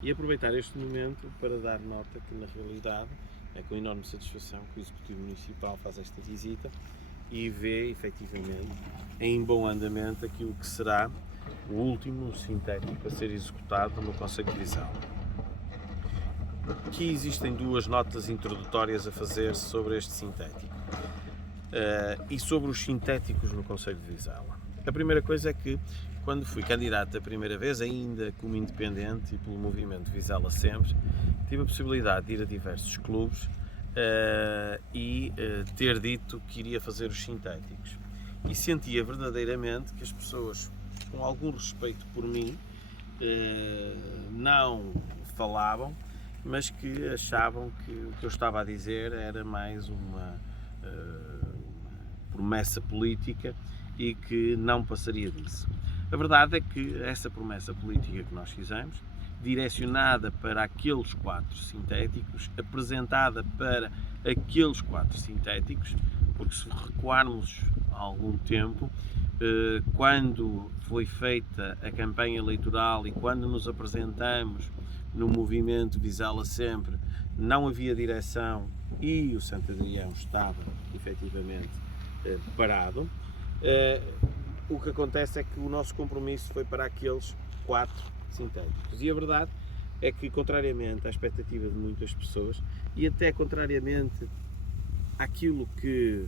E aproveitar este momento para dar nota que, na realidade, é com enorme satisfação que o Executivo Municipal faz esta visita e vê, efetivamente, em bom andamento aquilo que será o último sintético a ser executado no Concelho de Vizela. Aqui existem duas notas introdutórias a fazer sobre este sintético e sobre os sintéticos no Concelho de Vizela. A primeira coisa é que, quando fui candidato a primeira vez, ainda como independente e pelo movimento Vizela Sempre, tive a possibilidade de ir a diversos clubes e ter dito que iria fazer os sintéticos. E sentia verdadeiramente que as pessoas, com algum respeito por mim, não falavam, mas que achavam que o que eu estava a dizer era mais uma promessa política e que não passaria disso. A verdade é que essa promessa política que nós fizemos, direcionada para aqueles 4 sintéticos, apresentada para aqueles 4 sintéticos, porque se recuarmos há algum tempo, quando foi feita a campanha eleitoral e quando nos apresentamos no movimento Vizela Sempre, não havia direção e o Santo Adrião estava efetivamente parado. O que acontece é que o nosso compromisso foi para aqueles 4 sintéticos. E a verdade é que, contrariamente à expectativa de muitas pessoas e até contrariamente àquilo que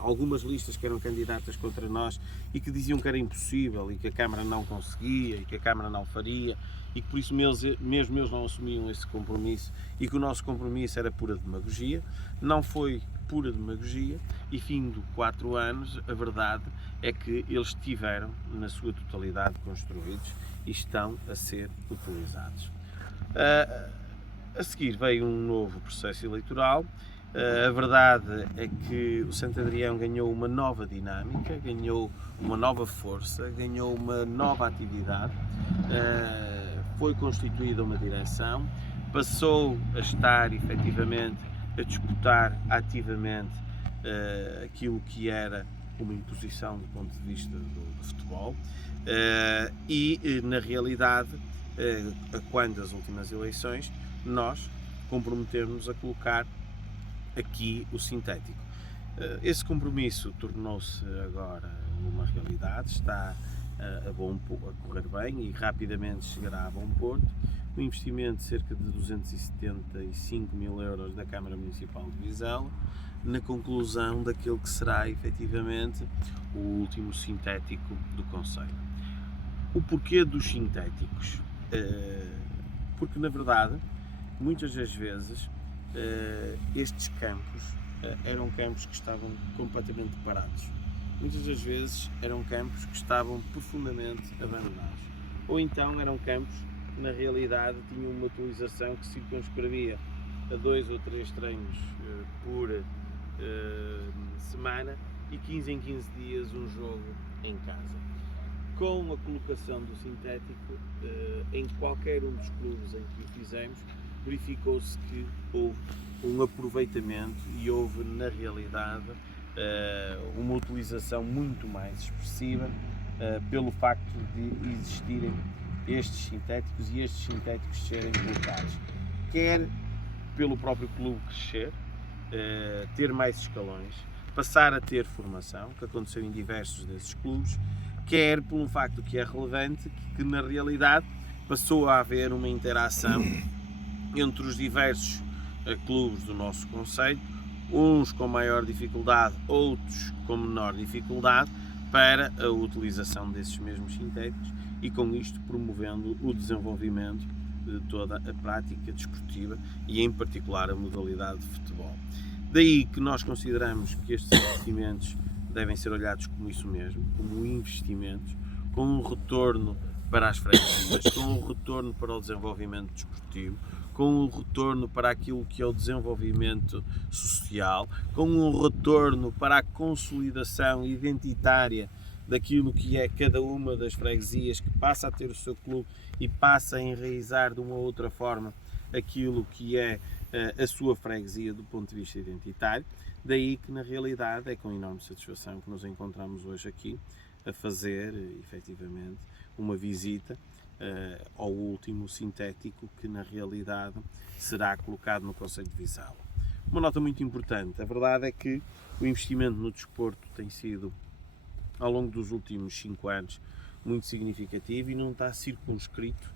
algumas listas que eram candidatas contra nós e que diziam que era impossível e que a Câmara não conseguia e que a Câmara não faria e que por isso mesmo eles não assumiam esse compromisso e que o nosso compromisso era pura demagogia, não foi pura demagogia e, fim de 4 anos, a verdade é que eles estiveram, na sua totalidade, construídos e estão a ser utilizados. A seguir veio um novo processo eleitoral. A verdade é que o Santo Adrião ganhou uma nova dinâmica, ganhou uma nova força, ganhou uma nova atividade, foi constituída uma direção, passou a estar efetivamente a disputar ativamente aquilo que era uma imposição do ponto de vista do futebol e, na realidade, quando as últimas eleições, nós comprometemos-nos a colocar aqui o sintético. Esse compromisso tornou-se agora uma realidade, está a correr bem e rapidamente chegará a bom porto. Um investimento de cerca de 275 mil euros da Câmara Municipal de Vizela, na conclusão daquele que será efetivamente o último sintético do concelho. O porquê dos sintéticos? Porque, na verdade, muitas das vezes estes campos eram campos que estavam completamente parados. Muitas das vezes eram campos que estavam profundamente abandonados. Ou então eram campos que, na realidade, tinham uma utilização que circunscrevia a 2 ou 3 treinos por semana e 15 em 15 dias um jogo em casa. Com a colocação do sintético, em qualquer um dos clubes em que o fizemos, verificou-se que houve um aproveitamento e houve, na realidade, uma utilização muito mais expressiva pelo facto de existirem estes sintéticos e estes sintéticos serem colocados. Quer pelo próprio clube crescer, ter mais escalões, passar a ter formação, que aconteceu em diversos desses clubes, quer pelo facto que é relevante que na realidade passou a haver uma interação entre os diversos clubes do nosso concelho, uns com maior dificuldade, outros com menor dificuldade, para a utilização desses mesmos sintéticos e com isto promovendo o desenvolvimento de toda a prática desportiva e em particular a modalidade de futebol. Daí que nós consideramos que estes investimentos devem ser olhados como isso mesmo, como investimentos, com um retorno para as freguesias, com um retorno para o desenvolvimento desportivo, com um retorno para aquilo que é o desenvolvimento social, com um retorno para a consolidação identitária daquilo que é cada uma das freguesias, que passa a ter o seu clube e passa a enraizar de uma outra forma aquilo que é a sua freguesia do ponto de vista identitário. Daí que, na realidade, é com enorme satisfação que nos encontramos hoje aqui a fazer, efetivamente, uma visita ao último sintético que na realidade será colocado no Concelho de Vizela. Uma nota muito importante, a verdade é que o investimento no desporto tem sido, ao longo dos últimos 5 anos, muito significativo e não está circunscrito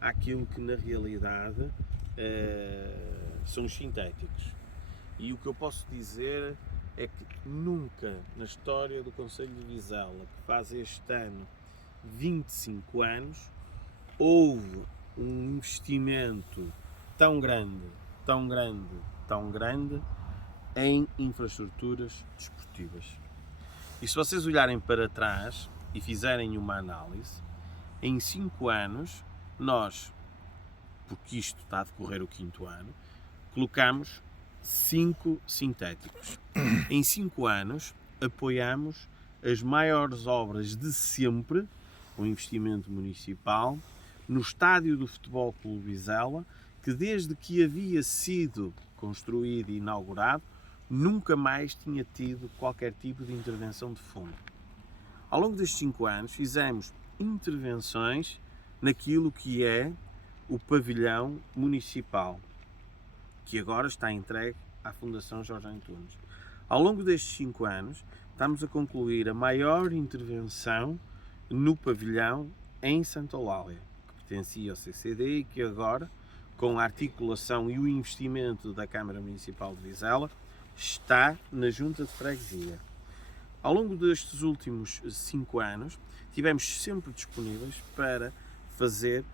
àquilo que na realidade são os sintéticos. E o que eu posso dizer é que nunca na história do Concelho de Vizela, que faz este ano 25 anos, houve um investimento tão grande, tão grande, tão grande em infraestruturas desportivas. E se vocês olharem para trás e fizerem uma análise, em 5 anos, nós, porque isto está a decorrer o 5º ano, colocamos 5 sintéticos. Em 5 anos, apoiamos as maiores obras de sempre, com investimento municipal, no estádio do Futebol Clube Vizela, que desde que havia sido construído e inaugurado, nunca mais tinha tido qualquer tipo de intervenção de fundo. Ao longo destes 5 anos, fizemos intervenções naquilo que é o pavilhão municipal, que agora está entregue à Fundação Jorge Antunes. Ao longo destes 5 anos, estamos a concluir a maior intervenção no pavilhão em Santa Eulália, que pertencia ao CCD e que agora, com a articulação e o investimento da Câmara Municipal de Vizela, está na Junta de Freguesia. Ao longo destes últimos 5 anos, tivemos sempre disponíveis para fazer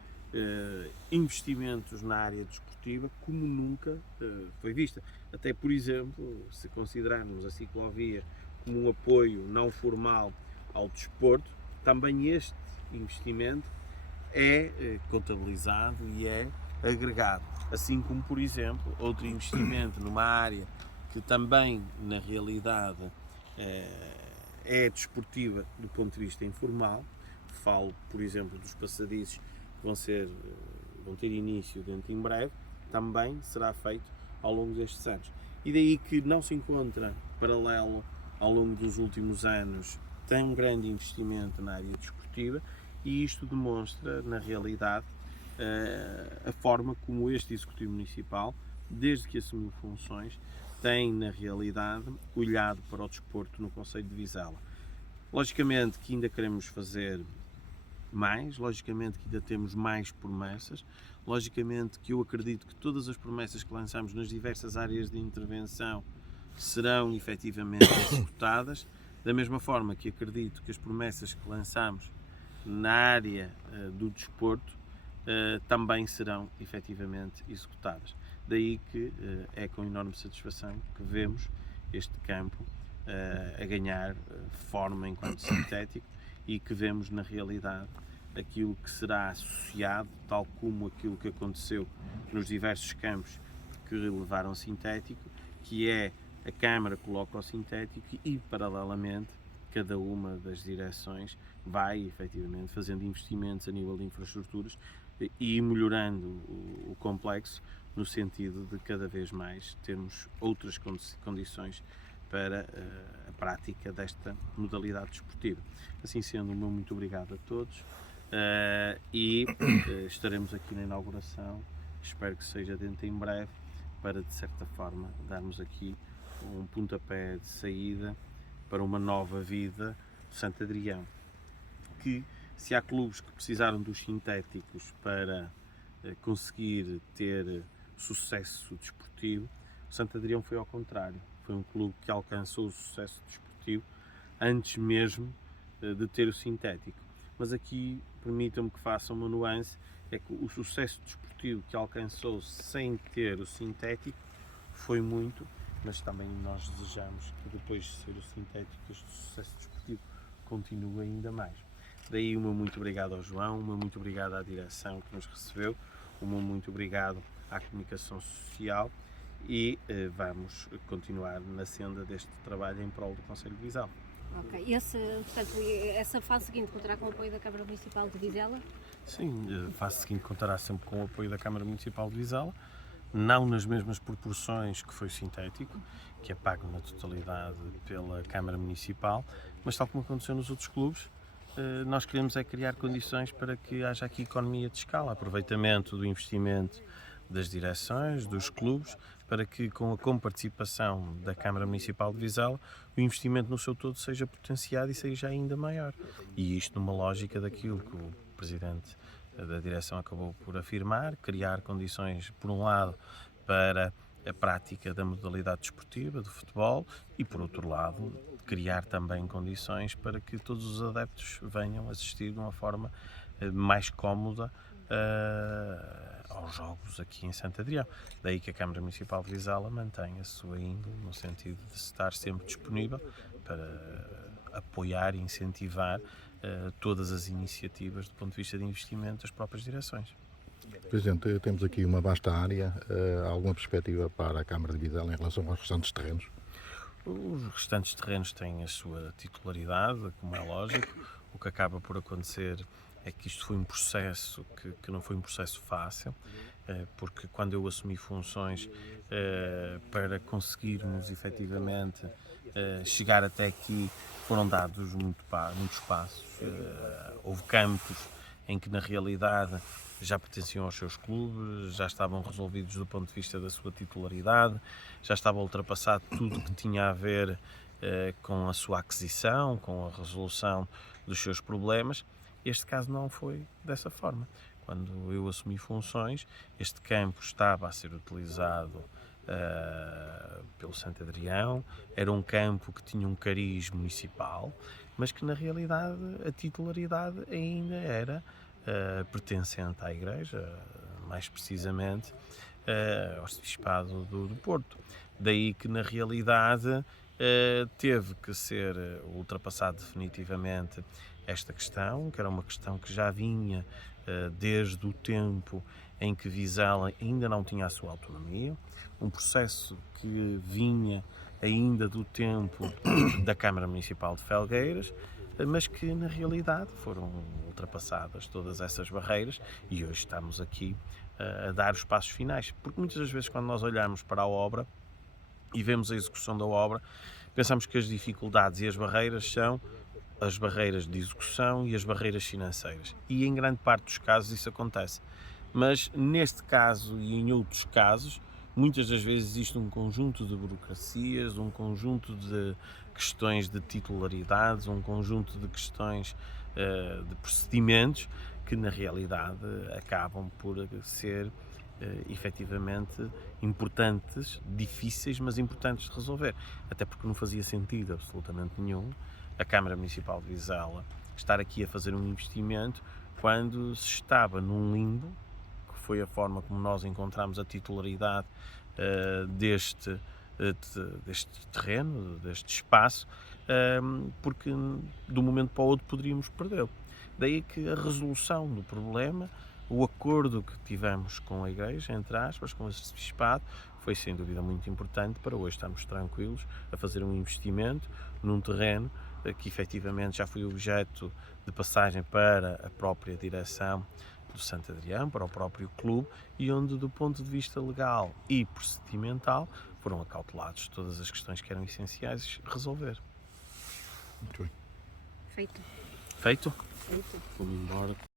investimentos na área desportiva como nunca foi vista. Até, por exemplo, se considerarmos a ciclovia como um apoio não formal ao desporto, também este investimento é contabilizado e é agregado. Assim como, por exemplo, outro investimento numa área que também, na realidade, é desportiva do ponto de vista informal. Falo, por exemplo, dos passadiços que vão ter início dentro em breve, também será feito ao longo destes anos. E daí que não se encontra paralelo ao longo dos últimos anos tão grande investimento na área desportiva, e isto demonstra, na realidade, a forma como este Executivo Municipal, desde que assumiu funções, tem, na realidade, olhado para o desporto no Concelho de Vizela. Logicamente que ainda queremos fazer mais, logicamente que ainda temos mais promessas, logicamente que eu acredito que todas as promessas que lançamos nas diversas áreas de intervenção serão efetivamente executadas, da mesma forma que acredito que as promessas que lançamos na área do desporto também serão efetivamente executadas. Daí que é com enorme satisfação que vemos este campo a ganhar forma enquanto sintético e que vemos na realidade aquilo que será associado, tal como aquilo que aconteceu nos diversos campos que levaram sintético, que é a Câmara coloca o sintético e, paralelamente, cada uma das direções vai efetivamente fazendo investimentos a nível de infraestruturas e melhorando o complexo, no sentido de cada vez mais termos outras condições para a prática desta modalidade desportiva. Assim sendo, o meu muito obrigado a todos e estaremos aqui na inauguração, espero que seja dentro em breve, para de certa forma darmos aqui um pontapé de saída para uma nova vida de Santo Adrião, que se há clubes que precisaram dos sintéticos para conseguir ter sucesso desportivo, o Santo Adrião foi ao contrário. Foi um clube que alcançou o sucesso desportivo antes mesmo de ter o sintético. Mas aqui permitam-me que faça uma nuance, é que o sucesso desportivo que alcançou sem ter o sintético foi muito, mas também nós desejamos que depois de ser o sintético este sucesso desportivo continue ainda mais. Daí o meu muito obrigado ao João, o meu muito obrigado à direção que nos recebeu, o meu muito obrigado à comunicação social e vamos continuar na senda deste trabalho em prol do Concelho de Vizela. Ok, portanto, essa fase seguinte contará com o apoio da Câmara Municipal de Vizela? Sim, a fase seguinte contará sempre com o apoio da Câmara Municipal de Vizela, não nas mesmas proporções que foi o sintético, que é pago na totalidade pela Câmara Municipal, mas tal como aconteceu nos outros clubes, nós queremos é criar condições para que haja aqui economia de escala, aproveitamento do investimento das direções, dos clubes, para que com a comparticipação da Câmara Municipal de Vizela o investimento no seu todo seja potenciado e seja ainda maior. E isto numa lógica daquilo que o Presidente da Direção acabou por afirmar, criar condições, por um lado, para a prática da modalidade desportiva, do futebol, e por outro lado, criar também condições para que todos os adeptos venham assistir de uma forma mais cómoda aos jogos aqui em Santo Adrião. Daí que a Câmara Municipal de Vizela mantém a sua índole no sentido de estar sempre disponível para apoiar e incentivar todas as iniciativas do ponto de vista de investimento das próprias direções. Presidente, temos aqui uma vasta área. Há alguma perspectiva para a Câmara de Vizela em relação aos restantes terrenos? Os restantes terrenos têm a sua titularidade, como é lógico. O que acaba por acontecer é que isto foi um processo que não foi um processo fácil, porque quando eu assumi funções para conseguirmos efetivamente chegar até aqui, foram dados muitos passos. Houve campos em que na realidade já pertenciam aos seus clubes, já estavam resolvidos do ponto de vista da sua titularidade, já estava ultrapassado tudo que tinha a ver com a sua aquisição, com a resolução dos seus problemas. Este caso não foi dessa forma. Quando eu assumi funções, este campo estava a ser utilizado pelo Santo Adrião, era um campo que tinha um cariz municipal, mas que na realidade a titularidade ainda era pertencente à Igreja, mais precisamente ao Arcebispado do Porto. Daí que na realidade teve que ser ultrapassado definitivamente esta questão, que era uma questão que já vinha desde o tempo em que Vizela ainda não tinha a sua autonomia, um processo que vinha ainda do tempo da Câmara Municipal de Felgueiras, mas que na realidade foram ultrapassadas todas essas barreiras e hoje estamos aqui a dar os passos finais, porque muitas das vezes quando nós olhamos para a obra e vemos a execução da obra, pensamos que as dificuldades e as barreiras são as barreiras de execução e as barreiras financeiras, e em grande parte dos casos isso acontece, mas neste caso e em outros casos muitas das vezes existe um conjunto de burocracias, um conjunto de questões de titularidades, um conjunto de questões de procedimentos que na realidade acabam por ser efetivamente importantes, difíceis, mas importantes de resolver. Até porque não fazia sentido absolutamente nenhum a Câmara Municipal de Vizela estar aqui a fazer um investimento quando se estava num limbo, que foi a forma como nós encontramos a titularidade deste terreno, deste espaço, porque de um momento para o outro poderíamos perdê-lo. Daí que a resolução do problema, o acordo que tivemos com a Igreja, entre aspas, com o Arcebispado, foi sem dúvida muito importante para hoje estarmos tranquilos a fazer um investimento num terreno que efetivamente já foi objeto de passagem para a própria direção do Santo Adrião, para o próprio clube, e onde do ponto de vista legal e procedimental foram acautelados todas as questões que eram essenciais resolver. Muito bem. Feito. Feito? Feito. Vamos embora.